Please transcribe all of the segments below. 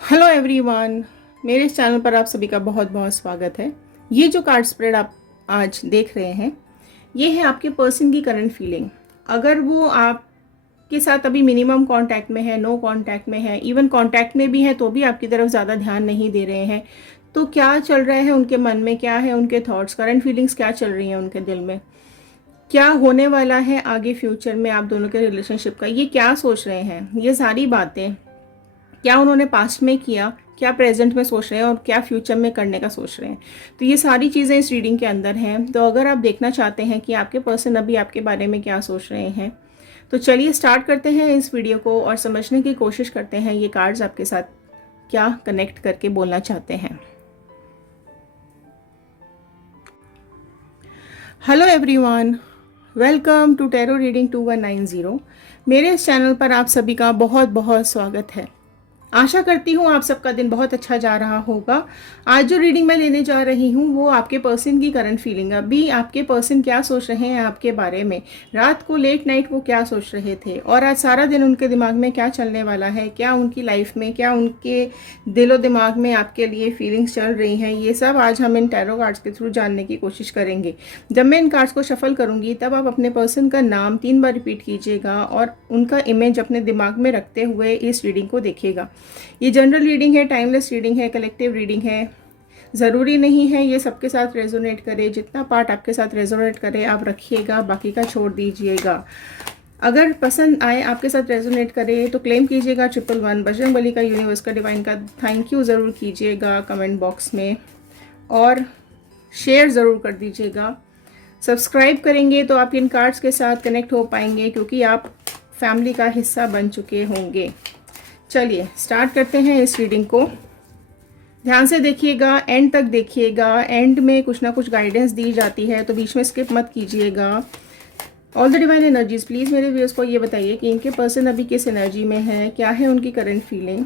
Hello everyone, मेरे इस channel पर आप सभी का बहुत बहुत स्वागत है। ये जो कार्ड स्प्रेड आप आज देख रहे हैं, ये है आपके पर्सन की करंट फीलिंग। अगर वो आपके साथ अभी मिनिमम कांटेक्ट में है, नो कांटेक्ट में है, इवन कांटेक्ट में भी है तो भी आपकी तरफ ज़्यादा ध्यान नहीं दे रहे हैं, तो क्या चल रहा है उनके मन में, क्या है उनके थॉट्स, करंट फीलिंग्स क्या चल रही हैं उनके दिल में, क्या होने वाला है आगे फ्यूचर में आप दोनों के रिलेशनशिप का, ये क्या सोच रहे हैं, ये सारी बातें क्या उन्होंने पास्ट में किया, क्या प्रेजेंट में सोच रहे हैं और क्या फ्यूचर में करने का सोच रहे हैं। तो ये सारी चीज़ें इस रीडिंग के अंदर हैं। तो अगर आप देखना चाहते हैं कि आपके पर्सन अभी आपके बारे में क्या सोच रहे हैं, तो चलिए स्टार्ट करते हैं इस वीडियो को और समझने की कोशिश करते हैं ये कार्ड्स आपके साथ क्या कनेक्ट करके बोलना चाहते हैं। Hello everyone, welcome to tarot reading 2190। मेरे इस चैनल पर आप सभी का बहुत बहुत स्वागत है। आशा करती हूँ आप सबका दिन बहुत अच्छा जा रहा होगा। आज जो रीडिंग मैं लेने जा रही हूँ वो आपके पर्सन की करंट फीलिंग, अभी आपके पर्सन क्या सोच रहे हैं आपके बारे में, रात को लेट नाइट वो क्या सोच रहे थे और आज सारा दिन उनके दिमाग में क्या चलने वाला है, क्या उनकी लाइफ में, क्या उनके दिलो दिमाग में आपके लिए फीलिंग्स चल रही हैं, ये सब आज हम इन टैरो कार्ड्स के थ्रू जानने की कोशिश करेंगे। जब मैं इन कार्ड्स को शफल करूँगी तब आप अपने पर्सन का नाम 3 बार रिपीट कीजिएगा और उनका इमेज अपने दिमाग में रखते हुए इस रीडिंग को देखिएगा। ये जनरल रीडिंग है, टाइमलेस रीडिंग है, कलेक्टिव रीडिंग है। ज़रूरी नहीं है ये सबके साथ रेजोनेट करे, जितना पार्ट आपके साथ रेजोनेट करे आप रखिएगा, बाकी का छोड़ दीजिएगा। अगर पसंद आए, आपके साथ रेजोनेट करे तो क्लेम कीजिएगा 111 बजरंगबली का, यूनिवर्स का, डिवाइन का थैंक यू ज़रूर कीजिएगा कमेंट बॉक्स में और शेयर ज़रूर कर दीजिएगा। सब्सक्राइब करेंगे तो आप इन कार्ड्स के साथ कनेक्ट हो पाएंगे क्योंकि आप फैमिली का हिस्सा बन चुके होंगे। चलिए स्टार्ट करते हैं इस रीडिंग को। ध्यान से देखिएगा, एंड तक देखिएगा। एंड में कुछ ना कुछ गाइडेंस दी जाती है तो बीच में स्किप मत कीजिएगा। All the divine energies please मेरे व्यूअर्स को ये बताइए कि इनके पर्सन अभी किस एनर्जी में है, क्या है उनकी करंट फीलिंग,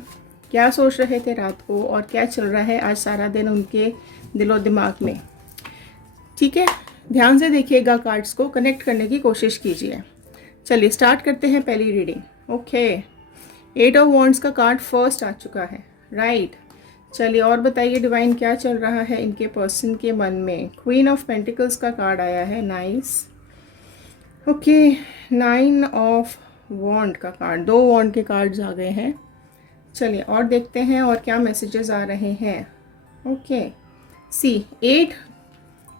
क्या सोच रहे थे रात को और क्या चल रहा है आज सारा दिन उनके दिलो दिमाग में। ठीक है, ध्यान से देखिएगा, कार्ड्स को कनेक्ट करने की कोशिश कीजिए। चलिए स्टार्ट करते हैं पहली रीडिंग। ओके, 8 ऑफ वॉन्ड्स का कार्ड फर्स्ट आ चुका है, राइट। चलिए और बताइए डिवाइन क्या चल रहा है इनके पर्सन के मन में। क्वीन ऑफ पेंटिकल्स का कार्ड आया है, नाइस। ओके, 9 ऑफ वॉन्ड का कार्ड, 2 वॉन्ड के कार्ड्स आ गए हैं। चलिए और देखते हैं और क्या मैसेजेस आ रहे हैं। ओके, सी 8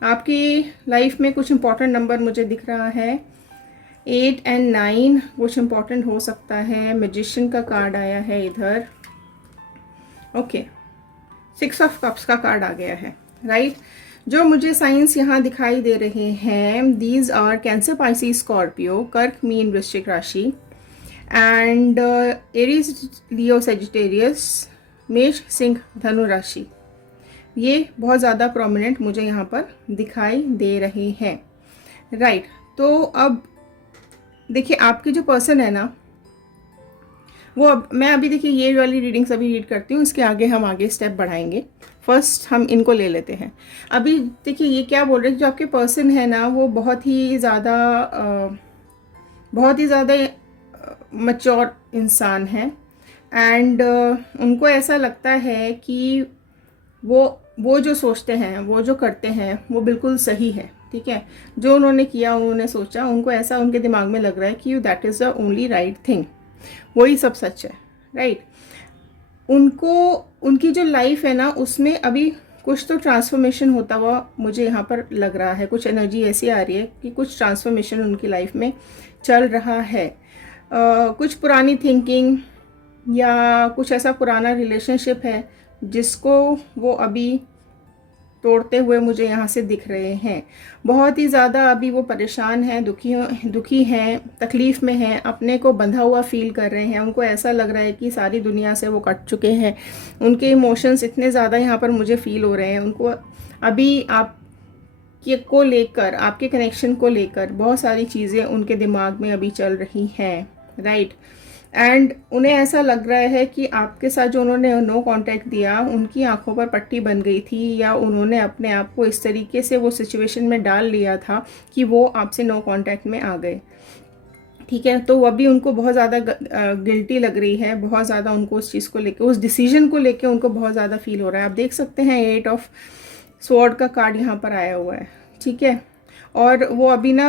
आपकी लाइफ में कुछ इंपॉर्टेंट नंबर मुझे दिख रहा है। 8 और 9 कुछ इम्पॉर्टेंट हो सकता है। मैजिशियन का कार्ड आया है इधर। ओके, 6 ऑफ कप्स का कार्ड आ गया है, राइट। जो मुझे साइंस यहाँ दिखाई दे रहे हैं, these are cancer, Pisces, Scorpio, कर्क, मीन, वृश्चिक राशि एंड एरीज, लियो, सेजिटेरियस, मेष, सिंह, धनु राशि। ये बहुत ज़्यादा प्रोमिनेंट मुझे यहाँ पर दिखाई दे रहे हैं, राइट। तो अब देखिए आपके जो पर्सन है ना वो, अब मैं अभी देखिए ये वाली रीडिंग्स अभी रीड करती हूँ, इसके आगे हम आगे स्टेप बढ़ाएंगे। फर्स्ट हम इनको ले लेते हैं। अभी देखिए ये क्या बोल रहे हैं, जो आपके पर्सन है ना वो बहुत ही ज़्यादा मैच्योर इंसान है एंड उनको ऐसा लगता है कि वो जो सोचते हैं, वो जो करते हैं वो बिल्कुल सही है, ठीक है। जो उन्होंने किया, उन्होंने सोचा, उनको ऐसा उनके दिमाग में लग रहा है कि that is the only right thing, वही सब सच है, राइट। उनको उनकी जो लाइफ है ना उसमें अभी कुछ तो ट्रांसफॉर्मेशन होता हुआ मुझे यहाँ पर लग रहा है। कुछ एनर्जी ऐसी आ रही है कि कुछ ट्रांसफॉर्मेशन उनकी लाइफ में चल रहा है। कुछ पुरानी थिंकिंग या कुछ ऐसा पुराना रिलेशनशिप है जिसको वो अभी तोड़ते हुए मुझे यहाँ से दिख रहे हैं। बहुत ही ज़्यादा अभी वो परेशान हैं, दुखी हैं, तकलीफ़ में हैं, अपने को बंधा हुआ फील कर रहे हैं। उनको ऐसा लग रहा है कि सारी दुनिया से वो कट चुके हैं। उनके इमोशंस इतने ज़्यादा यहाँ पर मुझे फील हो रहे हैं। उनको अभी आप को लेकर, आपके कनेक्शन को लेकर बहुत सारी चीज़ें उनके दिमाग में अभी चल रही हैं, राइट। एंड उन्हें ऐसा लग रहा है कि आपके साथ जो उन्होंने नो कांटेक्ट दिया, उनकी आंखों पर पट्टी बन गई थी या उन्होंने अपने आप को इस तरीके से वो सिचुएशन में डाल लिया था कि वो आपसे नो कांटेक्ट में आ गए। ठीक है, तो अभी उनको बहुत ज़्यादा गिल्टी लग रही है, बहुत ज़्यादा उनको उस चीज़ को लेके, उस डिसीजन को लेके उनको बहुत ज़्यादा फील हो रहा है। आप देख सकते हैं 8 ऑफ स्वॉर्ड का कार्ड यहाँ पर आया हुआ है, ठीक है। और वो अभी ना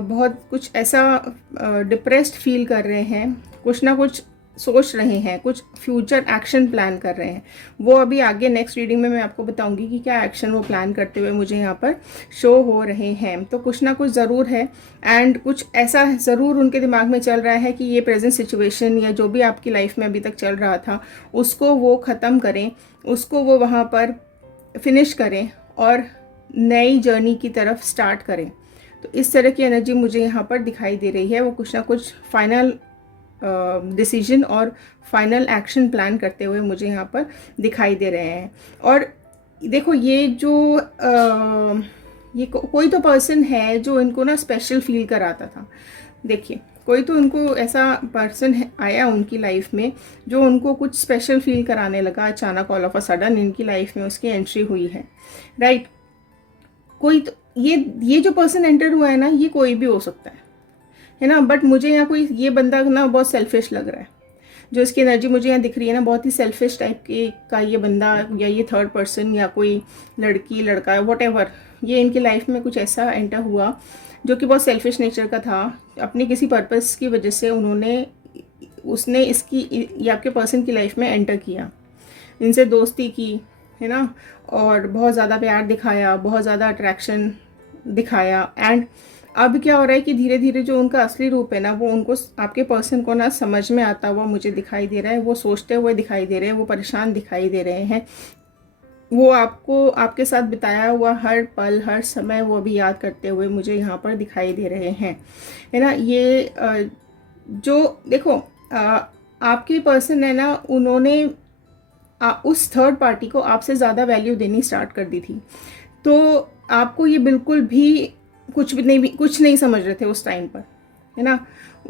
बहुत कुछ ऐसा डिप्रेस्ड फील कर रहे हैं, कुछ ना कुछ सोच रहे हैं, कुछ फ्यूचर एक्शन प्लान कर रहे हैं। वो अभी आगे नेक्स्ट रीडिंग में मैं आपको बताऊंगी कि क्या एक्शन वो प्लान करते हुए मुझे यहाँ पर शो हो रहे हैं। तो कुछ ना कुछ ज़रूर है, एंड कुछ ऐसा ज़रूर उनके दिमाग में चल रहा है कि ये प्रेजेंट सिचुएशन या जो भी आपकी लाइफ में अभी तक चल रहा था उसको वो ख़त्म करें, उसको वो वहाँ पर फिनिश करें और नई जर्नी की तरफ स्टार्ट करें। तो इस तरह की एनर्जी मुझे यहाँ पर दिखाई दे रही है। वो कुछ ना कुछ फाइनल डिसीजन और फाइनल एक्शन प्लान करते हुए मुझे यहाँ पर दिखाई दे रहे हैं। और देखो ये जो ये कोई तो पर्सन है जो इनको ना स्पेशल फील कराता था। देखिए कोई तो उनको ऐसा पर्सन आया उनकी लाइफ में जो उनको कुछ स्पेशल फील कराने लगा। अचानक ऑल ऑफ अ सडन इनकी लाइफ में उसकी एंट्री हुई है, राइट। कोई तो ये जो पर्सन एंटर हुआ है ना, ये कोई भी हो सकता है ना। बट मुझे यहाँ कोई ये बंदा ना बहुत सेल्फिश लग रहा है। जो इसकी एनर्जी मुझे यहाँ दिख रही है ना, बहुत ही सेल्फिश टाइप के का ये बंदा, या ये थर्ड पर्सन, या कोई लड़की लड़का, वॉटेवर, ये इनकी लाइफ में कुछ ऐसा एंटर हुआ जो कि बहुत सेल्फिश नेचर का था। अपने किसी पर्पस की वजह से उसने इसकी ये आपके पर्सन की लाइफ में एंटर किया, इनसे दोस्ती की, है ना, और बहुत ज़्यादा प्यार दिखाया, बहुत ज़्यादा अट्रैक्शन दिखाया। एंड अब क्या हो रहा है कि धीरे धीरे जो उनका असली रूप है ना, वो उनको, आपके पर्सन को ना समझ में आता हुआ मुझे दिखाई दे रहा है। वो सोचते हुए दिखाई दे रहे हैं, वो परेशान दिखाई दे रहे हैं। वो आपको, आपके साथ बिताया हुआ हर पल, हर समय वो अभी याद करते हुए मुझे यहाँ पर दिखाई दे रहे हैं, है ना। ये जो देखो आपके पर्सन है ना, उन्होंने उस थर्ड पार्टी को आपसे ज़्यादा वैल्यू देनी स्टार्ट कर दी थी। तो आपको ये बिल्कुल भी कुछ नहीं समझ रहे थे उस टाइम पर, है ना।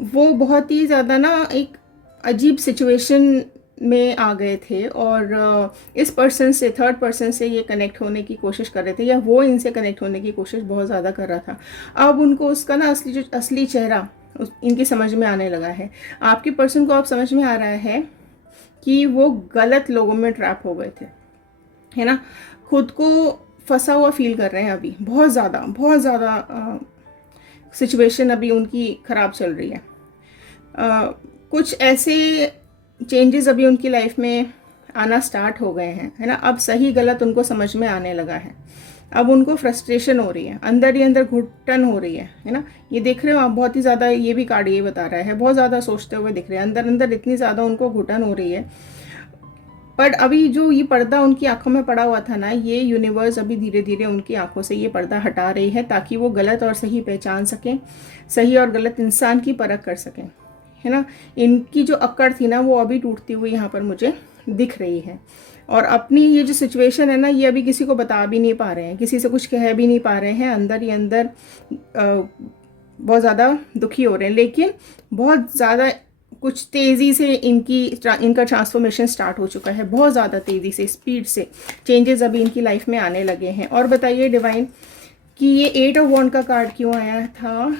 वो बहुत ही ज़्यादा ना एक अजीब सिचुएशन में आ गए थे, और इस पर्सन से, थर्ड पर्सन से ये कनेक्ट होने की कोशिश कर रहे थे, या वो इनसे कनेक्ट होने की कोशिश बहुत ज़्यादा कर रहा था। अब उनको उसका ना असली चेहरा इनकी समझ में आने लगा है। आपके पर्सन को अब समझ में आ रहा है कि वो गलत लोगों में ट्रैप हो गए थे, है ना। खुद को फंसा हुआ फील कर रहे हैं अभी, बहुत ज़्यादा सिचुएशन अभी उनकी ख़राब चल रही है। कुछ ऐसे चेंजेस अभी उनकी लाइफ में आना स्टार्ट हो गए हैं, है ना। अब सही गलत उनको समझ में आने लगा है। अब उनको फ्रस्ट्रेशन हो रही है, अंदर ही अंदर घुटन हो रही है ना। ये देख रहे हो आप, बहुत ही ज़्यादा, ये भी कार्ड ये बता रहा है, बहुत ज़्यादा सोचते हुए दिख रहे हैं, अंदर अंदर इतनी ज़्यादा उनको घुटन हो रही है। पर अभी जो ये पर्दा उनकी आंखों में पड़ा हुआ था ना, ये यूनिवर्स अभी धीरे धीरे उनकी आंखों से ये पर्दा हटा रही है, ताकि वो गलत और सही पहचान सकें, सही और गलत इंसान की परख कर सकें, है ना। इनकी जो अकड़ थी ना, वो अभी टूटती हुई यहाँ पर मुझे दिख रही है। और अपनी ये जो सिचुएशन है ना, ये अभी किसी को बता भी नहीं पा रहे हैं, किसी से कुछ कह भी नहीं पा रहे हैं, अंदर ही अंदर बहुत ज़्यादा दुखी हो रहे हैं। लेकिन बहुत ज़्यादा कुछ तेज़ी से इनका ट्रांसफॉर्मेशन स्टार्ट हो चुका है, बहुत ज़्यादा तेज़ी से, स्पीड से चेंजेस अभी इनकी लाइफ में आने लगे हैं। और बताइए डिवाइन कि ये 8 ऑफ वॉन्ड का कार्ड क्यों आया था,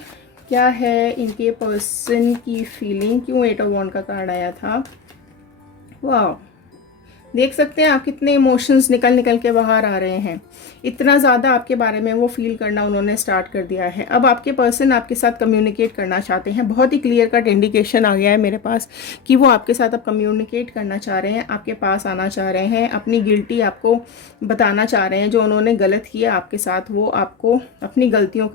क्या है इनके पर्सन की फीलिंग, क्यों 8 ऑफ वॉन्ड का कार्ड आया था। वाह, देख सकते हैं आप कितने इमोशंस निकल के बाहर आ रहे हैं। इतना ज़्यादा आपके बारे में वो फील करना उन्होंने स्टार्ट कर दिया है। अब आपके पर्सन आपके साथ कम्युनिकेट करना चाहते हैं। बहुत ही क्लियर कट इंडिकेशन आ गया है मेरे पास कि वो आपके साथ अब कम्युनिकेट करना चाह रहे हैं, आपके पास आना चाह रहे हैं, अपनी गिल्टी आपको बताना चाह रहे हैं। जो उन्होंने गलत किया आपके साथ, वो आपको अपनी गलतियों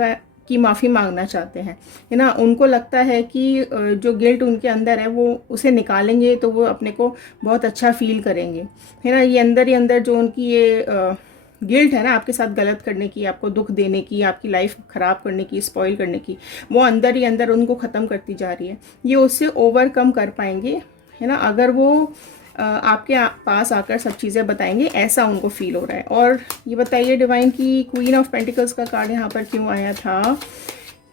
की माफ़ी मांगना चाहते हैं, है ना। उनको लगता है कि जो गिल्ट उनके अंदर है, वो उसे निकालेंगे तो वो अपने को बहुत अच्छा फील करेंगे, है ना। ये अंदर ही अंदर जो उनकी ये गिल्ट है ना, आपके साथ गलत करने की, आपको दुख देने की, आपकी लाइफ ख़राब करने की, स्पॉइल करने की, वो अंदर ही अंदर उनको ख़त्म करती जा रही है। ये उससे ओवरकम कर पाएंगे, है ना, अगर वो आपके पास आकर सब चीज़ें बताएंगे, ऐसा उनको फील हो रहा है। और ये बताइए डिवाइन की क्वीन ऑफ पेंटिकल्स का कार्ड यहाँ पर क्यों आया था,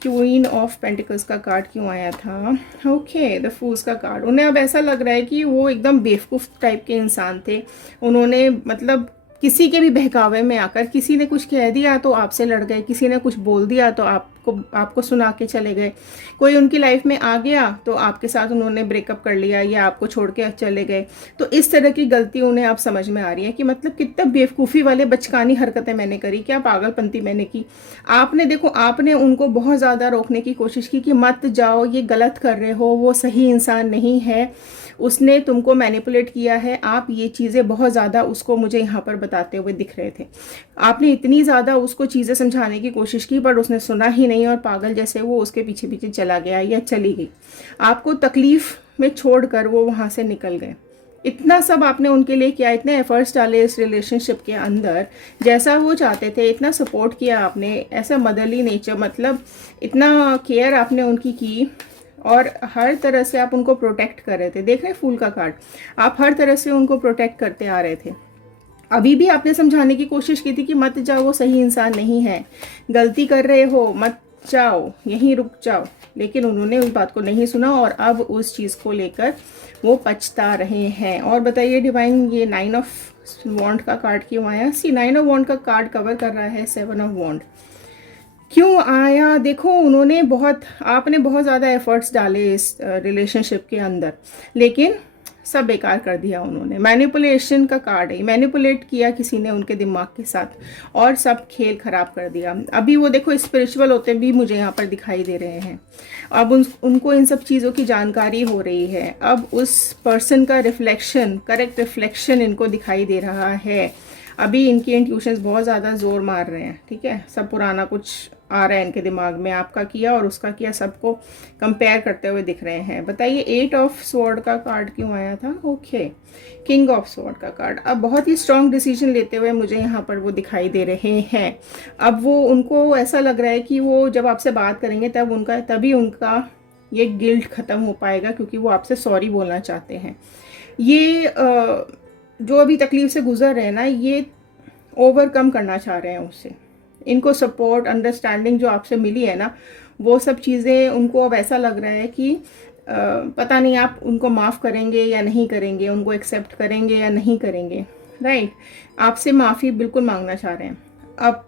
क्वीन ऑफ पेंटिकल्स का कार्ड क्यों आया था। ओके, द फूल्स का कार्ड। उन्हें अब ऐसा लग रहा है कि वो एकदम बेवकूफ़ टाइप के इंसान थे। उन्होंने मतलब किसी के भी बहकावे में आकर, किसी ने कुछ कह दिया तो आपसे लड़ गए, किसी ने कुछ बोल दिया तो आपको आपको सुना के चले गए। कोई उनकी लाइफ में आ गया तो आपके साथ उन्होंने ब्रेकअप कर लिया या आपको छोड़ के चले गए। तो इस तरह की गलती उन्हें अब समझ में आ रही है कि मतलब कितना बेवकूफ़ी वाले बचकानी हरकतें मैंने करी, क्या पागलपंती मैंने की। आपने देखो, आपने उनको बहुत ज़्यादा रोकने की कोशिश की कि मत जाओ, ये गलत कर रहे हो, वो सही इंसान नहीं है, उसने तुमको मैनिपुलेट किया है। आप ये चीज़ें बहुत ज़्यादा उसको मुझे यहाँ पर बताते हुए दिख रहे थे। आपने इतनी ज़्यादा उसको चीज़ें समझाने की कोशिश की पर उसने सुना ही नहीं और पागल जैसे वो उसके पीछे पीछे चला गया या चली गई। आपको तकलीफ़ में छोड़कर वो वहाँ से निकल गए। इतना सब आपने उनके लिए किया, इतने एफर्ट्स डाले इस रिलेशनशिप के अंदर, जैसा वो चाहते थे, इतना सपोर्ट किया आपने, ऐसा मदरली नेचर, मतलब इतना केयर आपने उनकी की और हर तरह से आप उनको प्रोटेक्ट कर रहे थे। देख रहे फूल का कार्ड, आप हर तरह से उनको प्रोटेक्ट करते आ रहे थे। अभी भी आपने समझाने की कोशिश की थी कि मत जाओ, वो सही इंसान नहीं है, गलती कर रहे हो, मत जाओ, यहीं रुक जाओ। लेकिन उन्होंने उस बात को नहीं सुना और अब उस चीज़ को लेकर वो पछता रहे हैं। और बताइए डिवाइन, ये 9 ऑफ वॉन्ड का कार्ड क्यों आया? सी 9 ऑफ वॉन्ड का कार्ड कवर कर रहा है 7 ऑफ वॉन्ड। क्यों आया? देखो, आपने बहुत ज़्यादा एफर्ट्स डाले इस रिलेशनशिप के अंदर, लेकिन सब बेकार कर दिया उन्होंने। मैनिपुलेशन का कार्ड है, मैनिपुलेट किया किसी ने उनके दिमाग के साथ और सब खेल खराब कर दिया। अभी वो देखो स्पिरिचुअल होते भी मुझे यहाँ पर दिखाई दे रहे हैं। अब उनको इन सब चीज़ों की जानकारी हो रही है। अब उस पर्सन का रिफ्लेक्शन, करेक्ट रिफ्लेक्शन इनको दिखाई दे रहा है। अभी इनकी इंट्यूशंस बहुत ज़्यादा जोर मार रहे हैं, ठीक है। सब पुराना कुछ आ रहा है इनके दिमाग में, आपका किया और उसका किया, सबको कंपेयर करते हुए दिख रहे हैं। बताइए 8 ऑफ स्वॉर्ड का कार्ड क्यों आया था? ओके, किंग ऑफ स्वॉर्ड का कार्ड। अब बहुत ही स्ट्रॉन्ग डिसीजन लेते हुए मुझे यहाँ पर वो दिखाई दे रहे हैं। अब वो, उनको ऐसा लग रहा है कि वो जब आपसे बात करेंगे तभी उनका ये गिल्ट ख़त्म हो पाएगा, क्योंकि वो आपसे सॉरी बोलना चाहते हैं। ये जो अभी तकलीफ से गुजर रहे हैं ना, ये ओवरकम करना चाह रहे हैं उससे। इनको सपोर्ट, अंडरस्टैंडिंग जो आपसे मिली है ना, वो सब चीज़ें उनको अब ऐसा लग रहा है कि पता नहीं आप उनको माफ़ करेंगे या नहीं करेंगे, उनको एक्सेप्ट करेंगे या नहीं करेंगे। राइट, आपसे माफ़ी बिल्कुल मांगना चाह रहे हैं। अब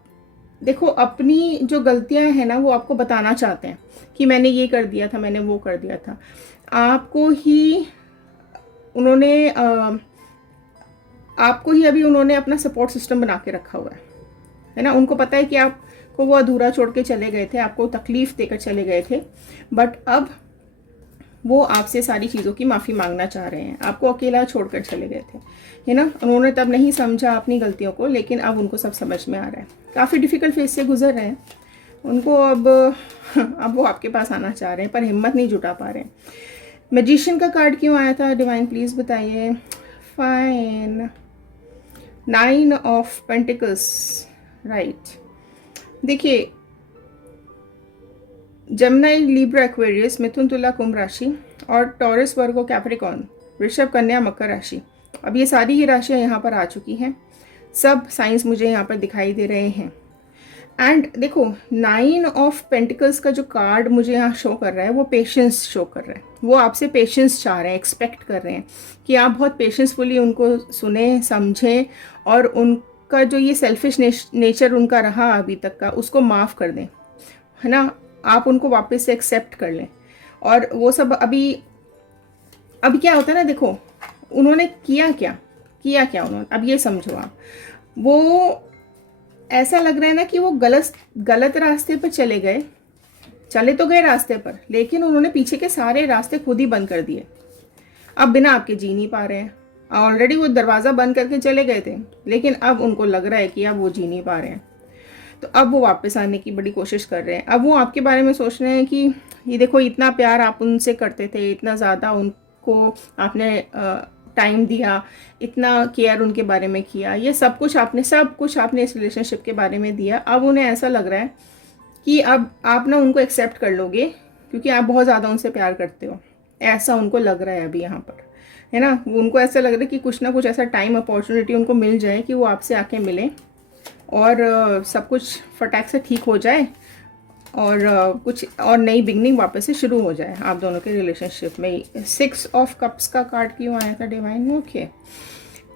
देखो, अपनी जो गलतियां हैं ना, वो आपको बताना चाहते हैं कि मैंने ये कर दिया था, मैंने वो कर दिया था। आपको ही अभी उन्होंने अपना सपोर्ट सिस्टम बना के रखा हुआ है ना। उनको पता है कि आपको वो अधूरा छोड़ के चले गए थे, आपको तकलीफ देकर चले गए थे, बट अब वो आपसे सारी चीज़ों की माफ़ी मांगना चाह रहे हैं। आपको अकेला छोड़कर चले गए थे, है ना। उन्होंने तब नहीं समझा अपनी गलतियों को, लेकिन अब उनको सब समझ में आ रहा है। काफ़ी डिफ़िकल्ट फेज से गुजर रहे हैं उनको। अब वो आपके पास आना चाह रहे हैं पर हिम्मत नहीं जुटा पा रहे हैं। मैजिशियन का कार्ड क्यों आया था डिवाइन, प्लीज़ बताइए। Fine, 9 of pentacles, right. देखिए, जमनाई, लिब्रा, एक्वेरियस, मिथुन, तुला, कुंभ राशि और टॉरस, वर्गो, कैप्रिकॉर्न, वृषभ, कन्या, मकर राशि। अब ये सारी ही राशियाँ यहाँ पर आ चुकी हैं। सब साइंस मुझे यहाँ पर दिखाई दे रहे हैं। एंड देखो, 9 ऑफ पेंटिकल्स का जो कार्ड मुझे यहाँ शो कर रहा है, वो पेशेंस शो कर रहा है। वो आपसे पेशेंस चाह रहे हैं, एक्सपेक्ट कर रहे हैं कि आप बहुत पेशेंसफुली उनको सुने, समझें और उनका जो ये सेल्फिश नेचर उनका रहा अभी तक का, उसको माफ़ कर दें, है ना। आप उनको वापस से एक्सेप्ट कर लें। और वो सब अभी क्या होता है ना, देखो उन्होंने किया क्या उन्होंने, अब ये समझो आप। वो ऐसा लग रहा है ना कि वो गलत रास्ते पर चले तो गए रास्ते पर, लेकिन उन्होंने पीछे के सारे रास्ते खुद ही बंद कर दिए। अब बिना आपके जी नहीं पा रहे हैं। ऑलरेडी वो दरवाज़ा बंद करके चले गए थे, लेकिन अब उनको लग रहा है कि अब वो जी नहीं पा रहे हैं। तो अब वो वापस आने की बड़ी कोशिश कर रहे हैं। अब वो आपके बारे में सोच रहे हैं कि ये देखो, इतना प्यार आप उनसे करते थे, इतना ज़्यादा उनको आपने टाइम दिया, इतना केयर उनके बारे में किया, ये सब कुछ आपने इस रिलेशनशिप के बारे में दिया। अब उन्हें ऐसा लग रहा है कि अब आप ना उनको एक्सेप्ट कर लोगे, क्योंकि आप बहुत ज़्यादा उनसे प्यार करते हो। ऐसा उनको लग रहा है अभी यहाँ पर, है ना। उनको ऐसा लग रहा है कि कुछ ना कुछ ऐसा टाइम, अपॉर्चुनिटी उनको मिल जाए कि वो आपसे आके मिलें और सब कुछ फटाक से ठीक हो जाए और कुछ और नई बिगनिंग वापस से शुरू हो जाए आप दोनों के रिलेशनशिप में। 6 ऑफ कप्स का कार्ड क्यों आया था डिवाइन? ओके,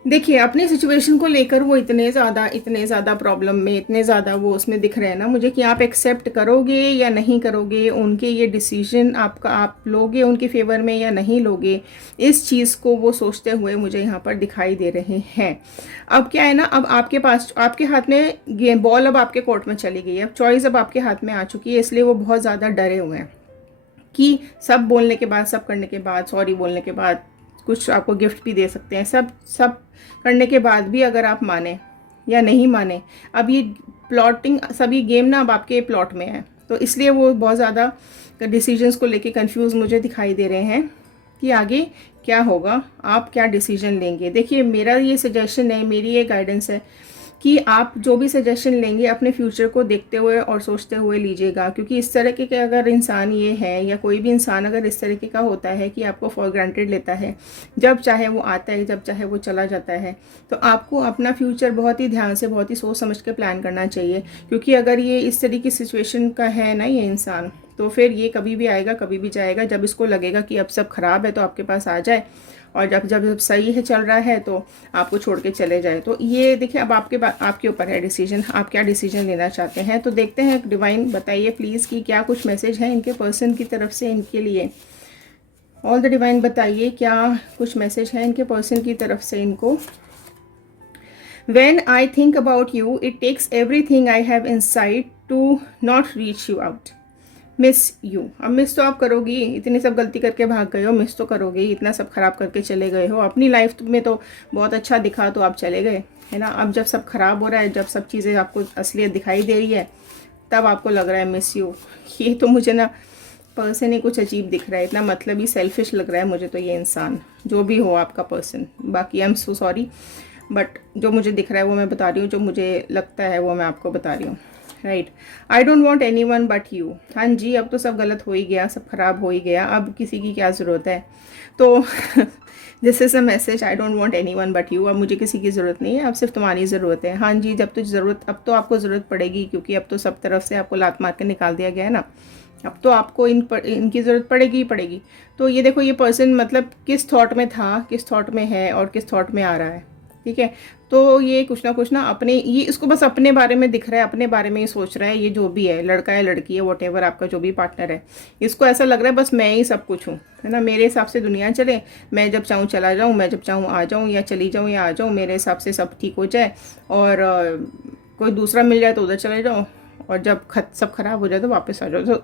देखिए, अपनी सिचुएशन को लेकर वो इतने ज़्यादा प्रॉब्लम में, इतने ज़्यादा वो उसमें दिख रहे हैं ना मुझे, कि आप एक्सेप्ट करोगे या नहीं करोगे, उनके ये डिसीजन आपका आप लोगे उनके फेवर में या नहीं लोगे, इस चीज़ को वो सोचते हुए मुझे यहाँ पर दिखाई दे रहे हैं। अब क्या है ना, अब आपके पास, आपके हाथ में गेम बॉल अब आपके कोर्ट में चली गई है, अब चॉइस अब आपके हाथ में आ चुकी है, इसलिए वो बहुत ज़्यादा डरे हुए हैं कि सब बोलने के बाद, सब करने के बाद, सॉरी बोलने के बाद, कुछ आपको गिफ्ट भी दे सकते हैं, सब सब करने के बाद भी अगर आप माने या नहीं माने, अब ये प्लॉटिंग, सभी गेम ना अब आपके प्लॉट में है, तो इसलिए वो बहुत ज़्यादा डिसीजंस को लेके कंफ्यूज मुझे दिखाई दे रहे हैं कि आगे क्या होगा, आप क्या डिसीजन लेंगे। देखिए, मेरा ये सजेशन है, मेरी ये गाइडेंस है कि आप जो भी सजेशन लेंगे अपने फ्यूचर को देखते हुए और सोचते हुए लीजिएगा, क्योंकि इस तरह के अगर इंसान ये है, या कोई भी इंसान अगर इस तरीके का होता है कि आपको फॉर ग्रांटेड लेता है, जब चाहे वो आता है, जब चाहे वो चला जाता है, तो आपको अपना फ्यूचर बहुत ही ध्यान से, बहुत ही सोच समझ के प्लान करना चाहिए। क्योंकि अगर ये इस तरीके की सिचुएशन का है ना ये इंसान, तो फिर ये कभी भी आएगा, कभी भी जाएगा। जब इसको लगेगा कि अब सब खराब है तो आपके पास आ जाए, और जब जब जब सही है, चल रहा है, तो आपको छोड़ के चले जाए। तो ये देखिए, अब आपके ऊपर है डिसीजन, आप क्या डिसीजन लेना चाहते हैं। तो देखते हैं, डिवाइन बताइए प्लीज़ कि क्या कुछ मैसेज है इनके पर्सन की तरफ से इनके लिए। ऑल द डिवाइन बताइए क्या कुछ मैसेज है इनके पर्सन की तरफ से इनको। When I think about you, it takes everything I have inside to not reach you out. Miss you, अब मिस तो आप करोगी, इतनी सब गलती करके भाग गए हो, मिस तो करोगे, इतना सब खराब करके चले गए हो, अपनी लाइफ में तो बहुत अच्छा दिखा तो आप चले गए, है ना। अब जब सब खराब हो रहा है, जब सब चीज़ें आपको असलियत दिखाई दे रही है, तब आपको लग रहा है मिस यू। ये तो मुझे ना पर्सन ही कुछ अजीब दिख रहा है, इतना मतलब ही सेल्फिश लग रहा है मुझे तो ये इंसान, जो भी हो आपका पर्सन। बाकी I am so sorry, but जो मुझे दिख रहा है वो मैं बता रही हूँ, जो मुझे लगता है वो मैं आपको बता रही हूँ। Right, I don't want any one but you. हाँ जी, अब तो सब गलत हो ही गया, सब खराब हो ही गया, अब किसी की क्या ज़रूरत है। तो this is a message, I don't want any one but you. अब मुझे किसी की ज़रूरत नहीं है, अब सिर्फ तुम्हारी ज़रूरत है। हाँ जी, जब तो ज़रूरत, अब तो आपको ज़रूरत पड़ेगी, क्योंकि अब तो सब तरफ से आपको लात मार के निकाल दिया गया है ना, अब तो आपको इनकी ज़रूरत पड़ेगी ही पड़ेगी। तो ये देखो, ये पर्सन मतलब किस थॉट में था, किस थॉट में है, और किस थॉट में आ रहा है, ठीक है। तो ये कुछ ना अपने, ये इसको बस अपने बारे में दिख रहा है, अपने बारे में ही सोच रहा है। ये जो भी है, लड़का है लड़की है, वॉटेवर आपका जो भी पार्टनर है, इसको ऐसा लग रहा है बस मैं ही सब कुछ हूँ, है ना। मेरे हिसाब से दुनिया चले, मैं जब चाहूँ चला जाऊँ, मैं जब चाहूँ आ जाऊँ, या चली जाऊँ या आ जाऊँ, मेरे हिसाब से सब ठीक हो जाए, और कोई दूसरा मिल जाए तो उधर चले जाओ, और जब सब खराब हो जाए तो वापस आ जाओ। तो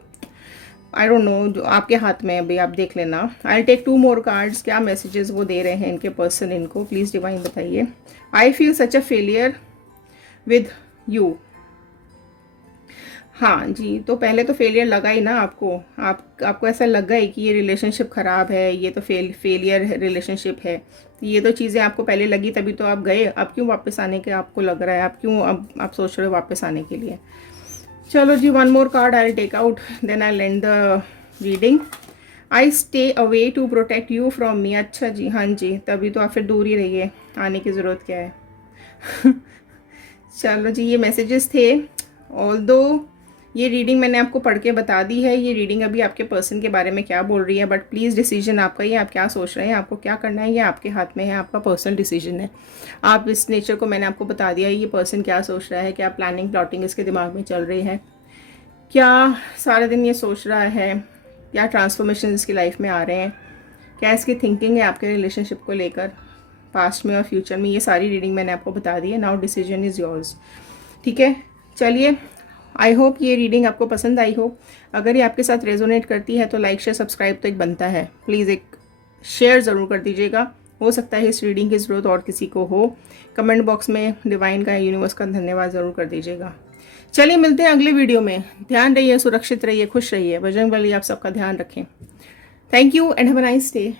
आई डोंट नो, जो आपके हाथ में है अभी, आप देख लेना। आई टेक 2 मोर कार्ड्स, क्या मैसेजेस वो दे रहे हैं इनके पर्सन इनको, प्लीज़ डिवाइन बताइए। I feel such a failure with you. हाँ जी, तो पहले तो फेलियर लगा ही ना आपको, आपको ऐसा लगा ही कि ये रिलेशनशिप ख़राब है, ये तो फेलियर रिलेशनशिप है। ये तो चीज़ें आपको पहले लगी, तभी तो आप गए। अब क्यों वापस आने के आपको लग रहा है, आप क्यों अब आप सोच रहे हो वापस आने के लिए। चलो जी, 1 more card I take out, then I end the reading. I stay away to protect you from me. अच्छा जी, हाँ जी, तभी तो आप फिर दूर ही रहिए, आने की ज़रूरत क्या है। चलो जी, ये मैसेजेस थे। ऑल्दो ये रीडिंग मैंने आपको पढ़ के बता दी है, ये रीडिंग अभी आपके पर्सन के बारे में क्या बोल रही है, बट प्लीज़ डिसीजन आपका ही है, आप क्या सोच रहे हैं, आपको क्या करना है, ये आपके हाथ में है, आपका पर्सनल डिसीजन है। आप इस नेचर को मैंने आपको बता दिया है, ये पर्सन क्या सोच रहा है, क्या प्लानिंग प्लॉटिंग इसके दिमाग में चल रही है, क्या सारा दिन ये सोच रहा है, क्या ट्रांसफॉर्मेशन इसकी लाइफ में आ रहे हैं, क्या इसकी थिंकिंग है आपके रिलेशनशिप को लेकर, पास्ट में और फ्यूचर में। ये सारी रीडिंग मैंने आपको बता दी है। नाउ डिसीजन इज़ योर्स, ठीक है। चलिए, आई होप ये रीडिंग आपको पसंद आई हो। अगर ये आपके साथ रेजोनेट करती है तो लाइक शेयर सब्सक्राइब तो एक बनता है, प्लीज़ एक शेयर ज़रूर कर दीजिएगा। हो सकता है इस रीडिंग की ज़रूरत और किसी को हो। कमेंट बॉक्स में डिवाइन का, यूनिवर्स का धन्यवाद ज़रूर कर दीजिएगा। चलिए, मिलते हैं अगले वीडियो में। ध्यान रहिए, सुरक्षित रहिए, खुश रहिए, बजरंग बली आप सबका ध्यान रखें। Thank you and have a nice day.